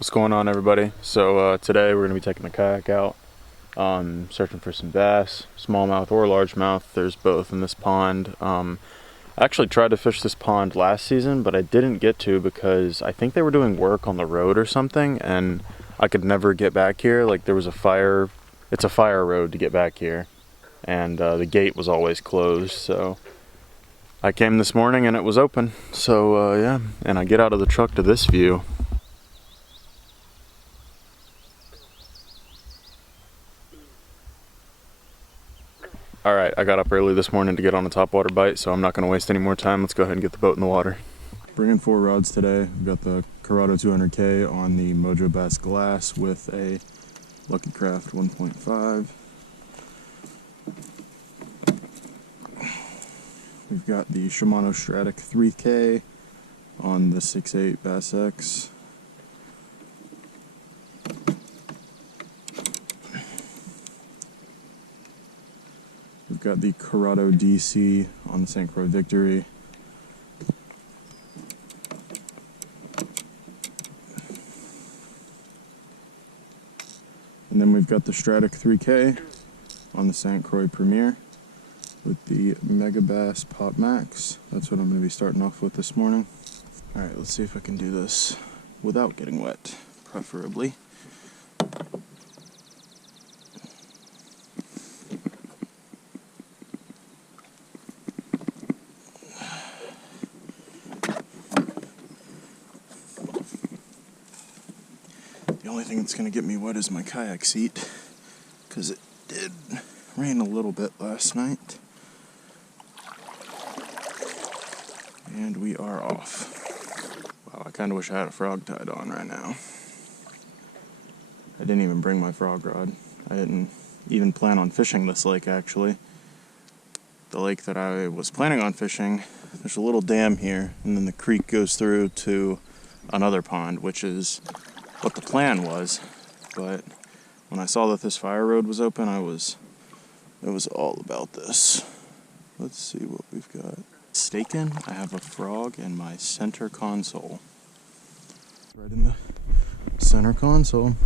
What's going on, everybody? So today we're going to be taking the kayak out, searching for some bass, smallmouth or largemouth. There's both in this pond. I actually tried to fish this pond last season, but I didn't get to because I think they were doing work on the road or something, and I could never get back here. Like, there was a fire. It's a fire road to get back here, and the gate was always closed. So I came this morning and it was open. So yeah, and I get out of the truck to this view. Alright, I got up early this morning to get on a topwater bite, so I'm not going to waste any more time. Let's go ahead and get the boat in the water. Bringing 4 rods today. We've got the Corrado 200K on the Mojo Bass Glass with a Lucky Craft 1.5. We've got the Shimano Stratic 3K on the 6.8 Bass X. We've got the Corrado DC on the St. Croix Victory. And then we've got the Stratic 3K on the St. Croix Premier with the Mega Bass Pop Max. That's what I'm going to be starting off with this morning. Alright, let's see if I can do this without getting wet, preferably. The only thing that's going to get me wet is my kayak seat, because it did rain a little bit last night. And we are off. Wow, I kind of wish I had a frog tied on right now. I didn't even bring my frog rod. I didn't even plan on fishing this lake, actually. The lake that I was planning on fishing, there's a little dam here, and then the creek goes through to another pond, which is what the plan was. But when I saw that this fire road was open, it was all about this. Let's see what we've got. Mistaken, I have a frog in my center console. Right in the center console.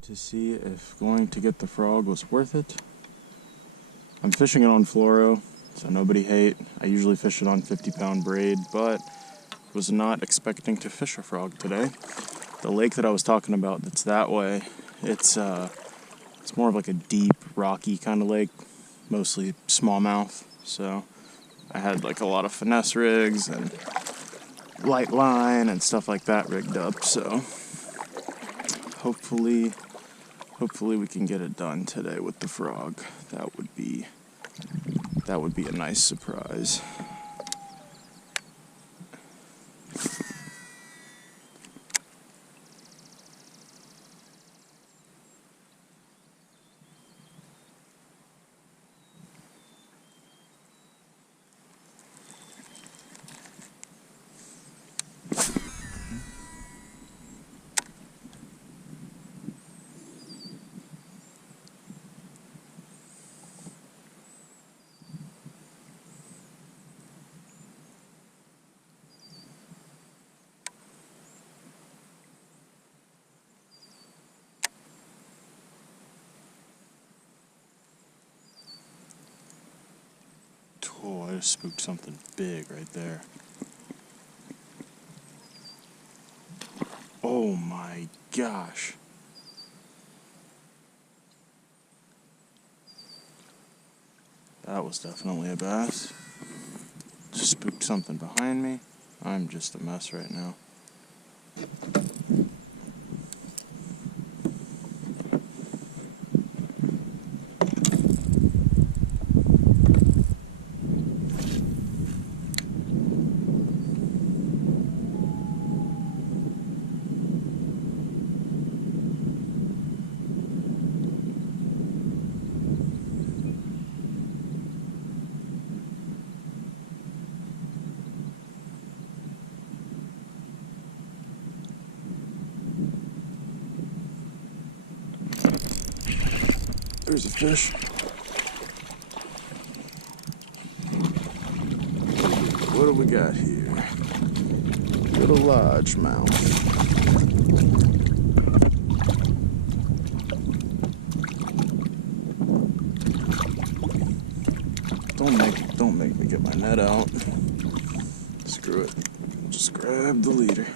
To see if going to get the frog was worth it. I'm fishing it on fluoro, so nobody hate. I usually fish it on 50-pound braid, but was not expecting to fish a frog today. The lake that I was talking about that's that way, it's more of like a deep, rocky kind of lake, mostly smallmouth. So I had like a lot of finesse rigs and light line and stuff like that rigged up. So hopefully we can get it done today with the frog. That would be a nice surprise. Oh, I just spooked something big right there. Oh my gosh. That was definitely a bass. Just spooked something behind me. I'm just a mess right now. There's a fish. What do we got here? Little largemouth. net out. Screw it. Just grab the leader.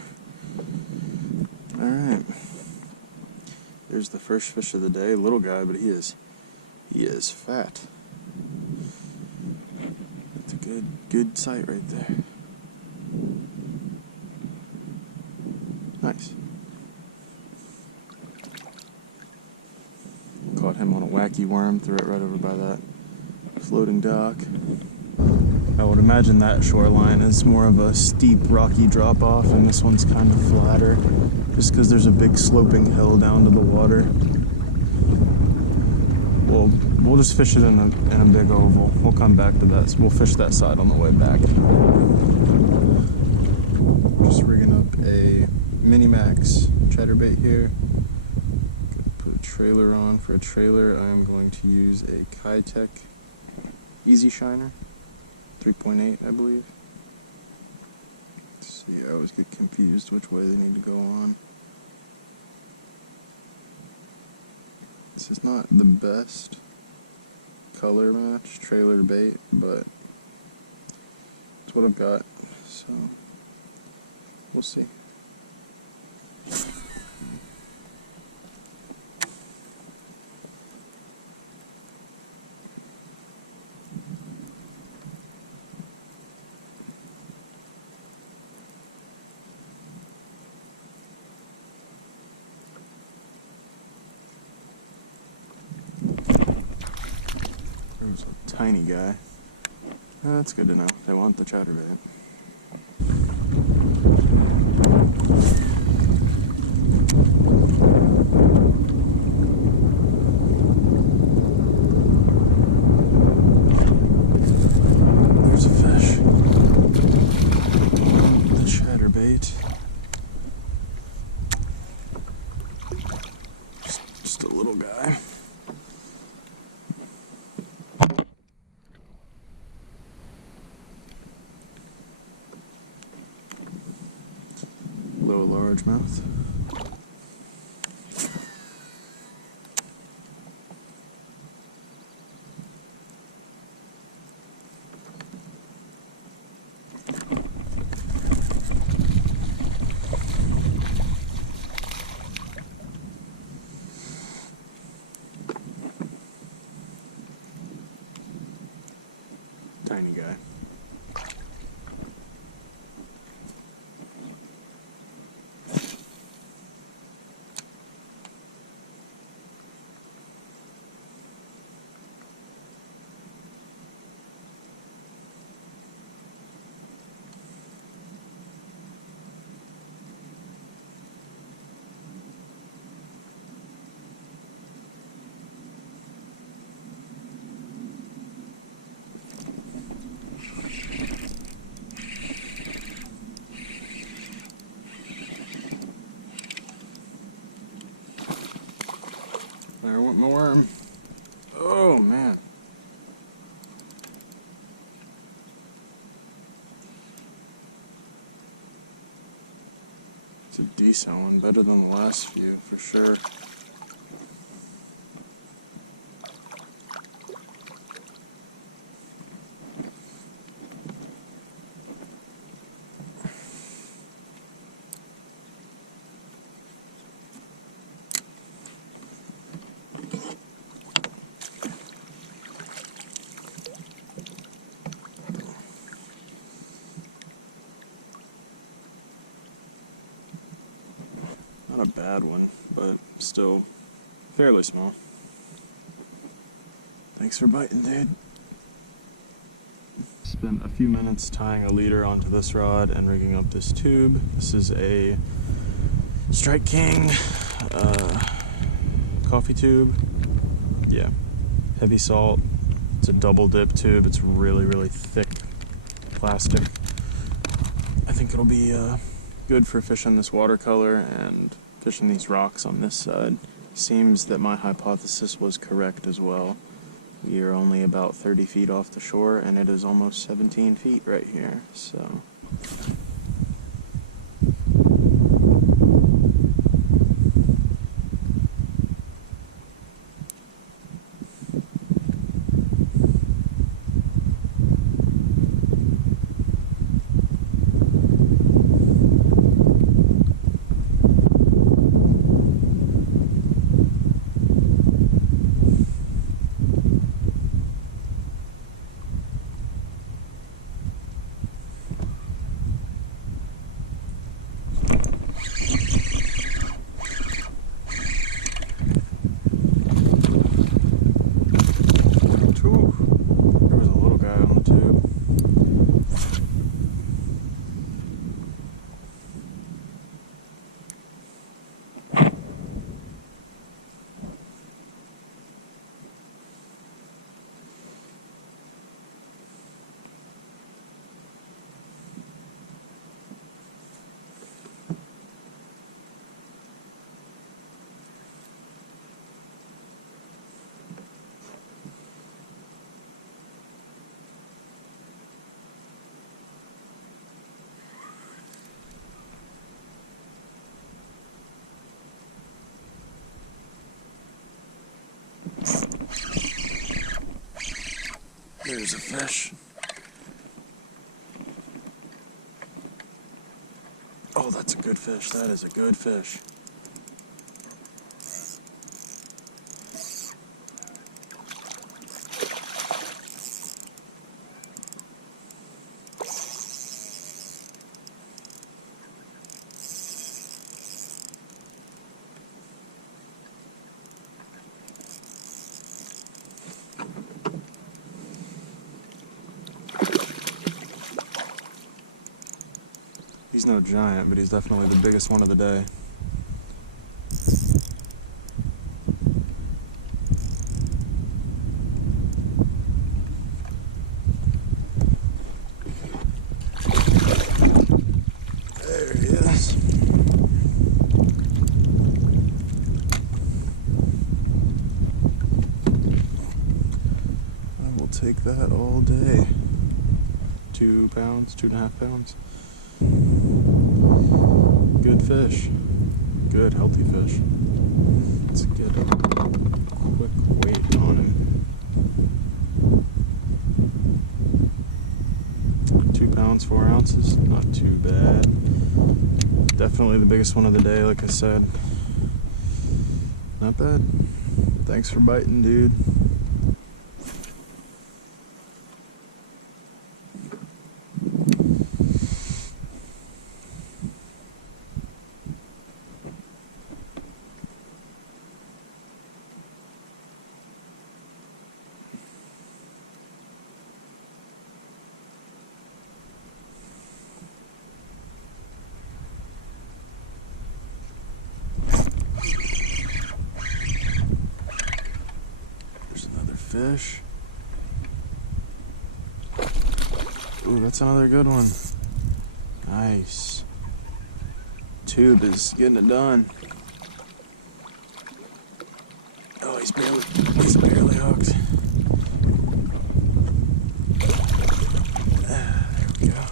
Alright. There's the first fish of the day. Little guy, but he is fat. That's a good sight right there. Nice. Caught him on a wacky worm, threw it right over by that floating dock. I would imagine that shoreline is more of a steep, rocky drop-off, and this one's kind of flatter, just because there's a big sloping hill down to the water. We'll just fish it in a big oval. We'll come back to that. We'll fish that side on the way back. Just rigging up a Mini-Max chatterbait here. Gonna put a trailer on. For a trailer, I'm going to use a Kitech Easy Shiner, 3.8, I believe. Let's see, I always get confused which way they need to go on. This is not the best color match, trailer to bait, but it's what I've got, so we'll see. There's a tiny guy. That's good to know. They want the chatterbait. There's a fish. The chatterbait. Just a little guy. Low largemouth. Tiny guy. I want my worm. Oh man. It's a decent one, better than the last few for sure. Not a bad one, but still fairly small. Thanks for biting, dude. Spent a few minutes tying a leader onto this rod and rigging up this tube. This is a Strike King coffee tube. Yeah, heavy salt. It's a double dip tube. It's really, really thick plastic. I think it'll be good for fishing this watercolor and fishing these rocks on this side. Seems that my hypothesis was correct as well. We are only about 30 feet off the shore, and it is almost 17 feet right here, so... There's a fish. Oh, that's a good fish. That is a good fish. He's no giant, but he's definitely the biggest one of the day. There he is. I will take that all day. 2 pounds, 2.5 pounds. Good fish. Good, healthy fish. Let's get a quick weight on him. 2 pounds, 4 ounces. Not too bad. Definitely the biggest one of the day, like I said. Not bad. Thanks for biting, dude. Fish. Ooh, that's another good one. Nice. Tube is getting it done. Oh, he's barely hooked. There we go.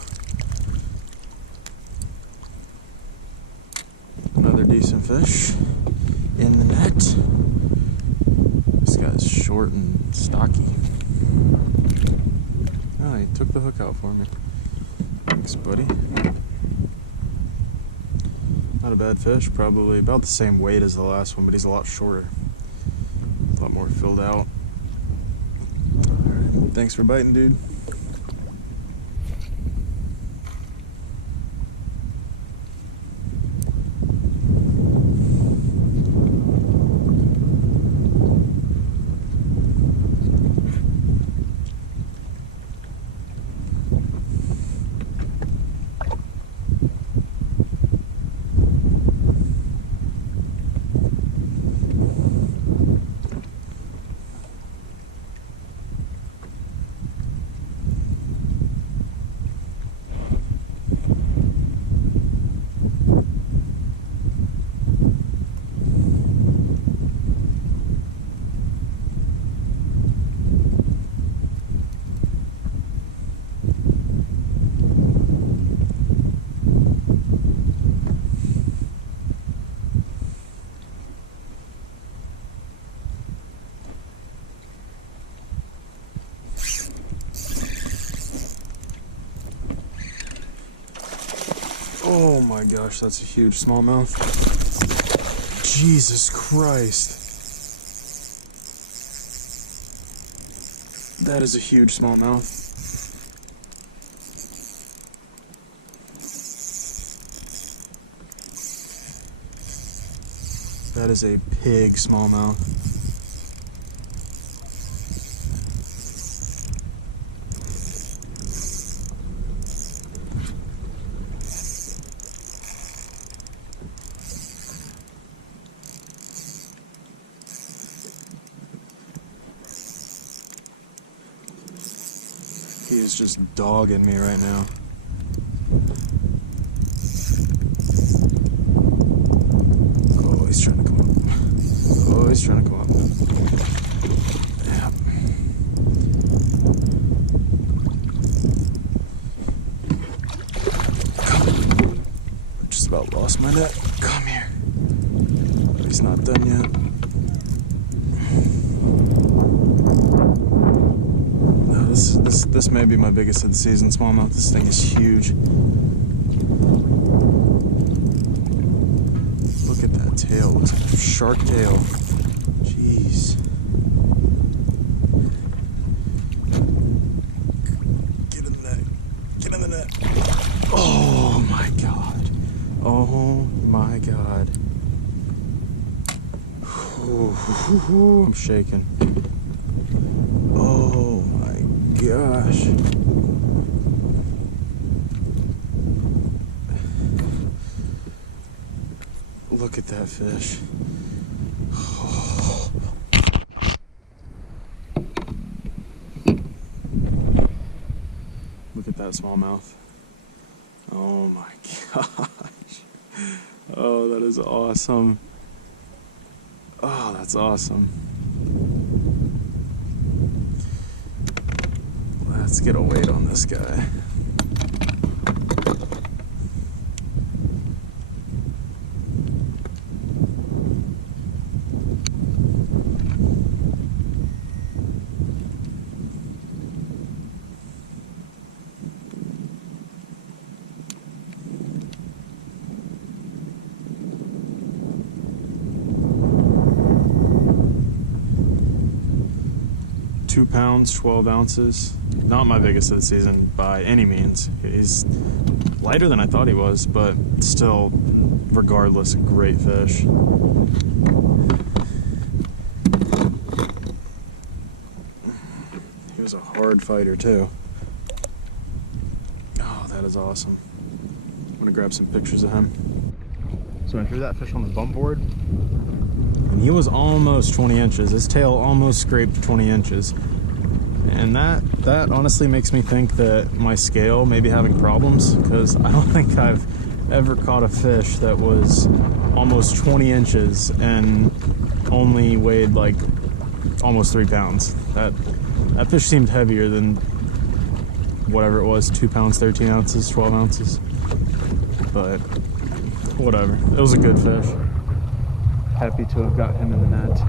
Another decent fish in the net. This guy's short and stocky. Oh, he took the hook out for me. Thanks, buddy. Not a bad fish. Probably about the same weight as the last one, but he's a lot shorter. A lot more filled out. Alright, thanks for biting, dude. Oh my gosh, that's a huge smallmouth. Jesus Christ. That is a huge smallmouth. That is a pig smallmouth. He is just dogging me right now. Oh, he's trying to come up. Oh, he's trying to come up. Yeah. Come. I just about lost my net. Come here. Oh, he's not done yet. No, this is This may be my biggest of the season smallmouth. This thing is huge. Look at that tail. Looks like a shark tail. Jeez. Get in the net. Get in the net. Oh my god. Oh my god. Ooh, I'm shaking. Oh my gosh. Look at that fish. Oh. Look at that smallmouth. Oh my gosh. Oh, that is awesome. Oh, that's awesome. Let's get a weight on this guy. £2, 12 ounces. Not my biggest of the season by any means. He's lighter than I thought he was, but still, regardless, a great fish. He was a hard fighter too. Oh, that is awesome. I'm gonna grab some pictures of him. So I threw that fish on the bump board, and he was almost 20 inches. His tail almost scraped 20 inches. And that honestly makes me think that my scale may be having problems, because I don't think I've ever caught a fish that was almost 20 inches and only weighed like almost 3 pounds. That fish seemed heavier than whatever it was, 2 pounds, 13 ounces, 12 ounces. But whatever, it was a good fish. Happy to have got him in the net.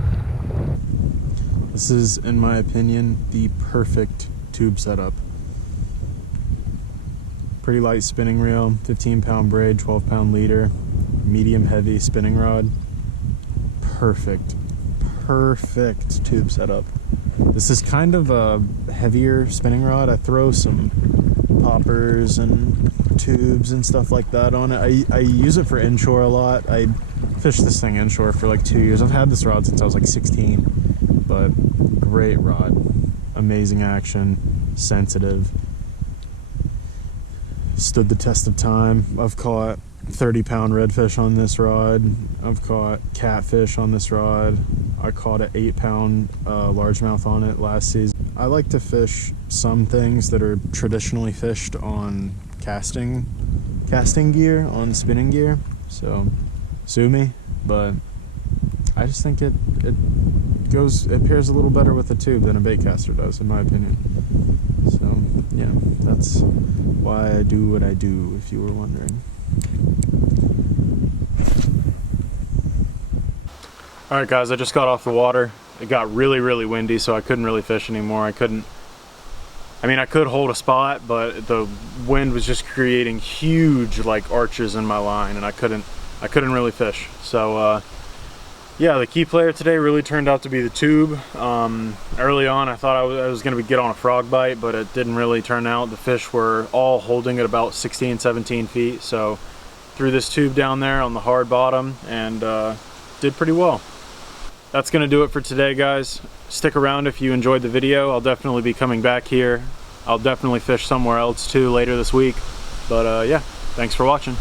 This is, in my opinion, the perfect tube setup. Pretty light spinning reel, 15-pound braid, 12-pound leader, medium heavy spinning rod. Perfect tube setup. This is kind of a heavier spinning rod. I throw some poppers and tubes and stuff like that on it. I use it for inshore a lot. I fished this thing inshore for like 2 years. I've had this rod since I was like 16, but great rod. Amazing action, sensitive. Stood the test of time. I've caught 30-pound redfish on this rod. I've caught catfish on this rod. I caught an 8-pound largemouth on it last season. I like to fish some things that are traditionally fished on casting gear, on spinning gear. So sue me, but I just think it pairs a little better with a tube than a bait caster does, in my opinion. So yeah, that's why I do what I do, if you were wondering. All right, guys, I just got off the water. It got really windy, so I couldn't really fish anymore. I could hold a spot, but the wind was just creating huge like arches in my line, and I couldn't really fish. So yeah, the key player today really turned out to be the tube. Early on, I thought I was going to get on a frog bite, but it didn't really turn out. The fish were all holding at about 16, 17 feet, so threw this tube down there on the hard bottom and did pretty well. That's going to do it for today, guys. Stick around if you enjoyed the video. I'll definitely be coming back here. I'll definitely fish somewhere else too later this week. But yeah, thanks for watching.